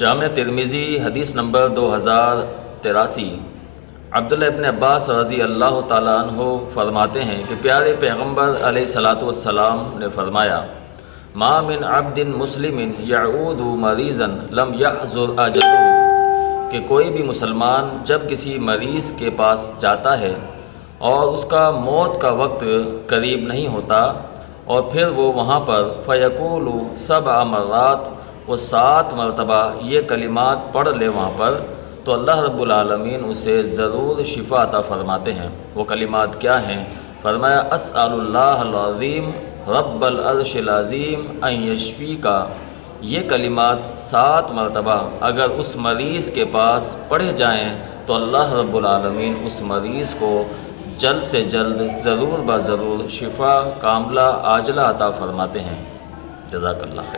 جامع ترمذی حدیث نمبر 2083۔ عبداللہ ابن عباس رضی اللہ تعالیٰ عنہ فرماتے ہیں کہ پیارے پیغمبر علیہ الصلاۃ والسلام نے فرمایا، ما من عبد مسلم یعود مریضا لم یحضر اجلہ، کہ کوئی بھی مسلمان جب کسی مریض کے پاس جاتا ہے اور اس کا موت کا وقت قریب نہیں ہوتا اور پھر وہ وہاں پر فیقول 7 مرات، وہ 7 مرتبہ یہ کلمات پڑھ لے وہاں پر، تو اللہ رب العالمین اسے ضرور شفا عطا فرماتے ہیں۔ وہ کلمات کیا ہیں؟ فرمایا، اسأل اللہ العظیم رب العرش العظیم ان یشفیکا۔ یہ کلمات 7 مرتبہ اگر اس مریض کے پاس پڑھے جائیں تو اللہ رب العالمین اس مریض کو جلد سے جلد ضرور بضرور شفا کاملہ عاجلہ عطا فرماتے ہیں۔ جزاک اللہ خیر۔